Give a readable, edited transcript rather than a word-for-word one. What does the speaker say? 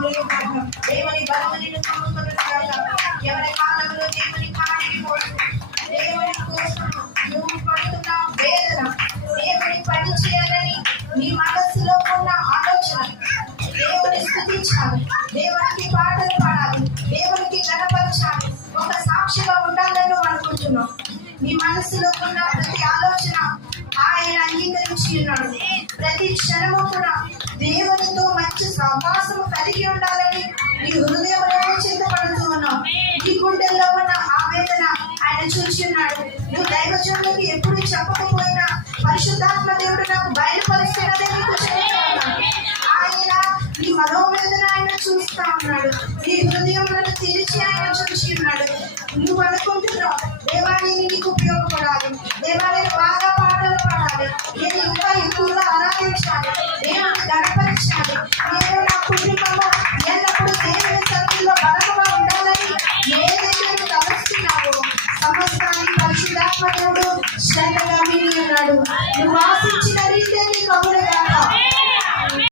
దేవుని బలము నిన్ను కమ్ముకొనుగాక. ఎవరి కాలంలో దేవుని కాడిని మోసు, దేవుని కోసం నువ్వు పడుతున్న వేదన, దేవుని పని చేయాలని నీ మనస్సులో ఉన్న ఆలోచన, దేవుని స్తుతించాలి, దేవునికి పాటలు పాడాలి, దేవునికి గణపరచాలి, ఒక సాక్షిగా ఉండాలని అనుకుంటున్నావు. నీ మనస్సులో ఉన్న ప్రతి ఆలోచన ఆయన అంగీకరించి ఉన్నాడు. ప్రతి క్షణము కూడా దేవునితో మంచి సహవాసము కలిగి ఉండాలని నీ హృదయంలో చింతపడుతూ ఉన్నావు. నీ గుండెల్లో ఉన్న ఆవేదన ఆయన చూసి ఉన్నాడు. నువ్వు దైవజనులకు ఎప్పుడు చెప్పకపోయినా పరిశుద్ధాత్మ దేవుడు నాకు బయలుపరిస్తున్నదే నీకు చెప్తున్నాను. ఆయన నీ మనోవేదన ఆయన చూస్తా ఉన్నాడు. నీ హృదయంలో తెరిచి ఆయన చూసి ఉన్నాడు. నువ్వు అనుకుంటున్నావు దేవాలయం నీకు ఉపయోగపడాలి, దేవాలయం బాగా పాటలు పాడాలి, నేను ఇంకా ఎక్కువగా ఆరాధించాలి, దేవుని గణపరచాలి, నేను నా కుటుంబంలో ఎల్లప్పుడూ దేవుని సన్నిధిలో బలముగా ఉండాలని ఏదైతే నువ్వు తలస్తున్నావో సమస్తాన్ని పరిశుద్ధాత్మ దేవుడు శ్రద్ధగా విని ఉన్నాడు. నువ్వు ఆశించిన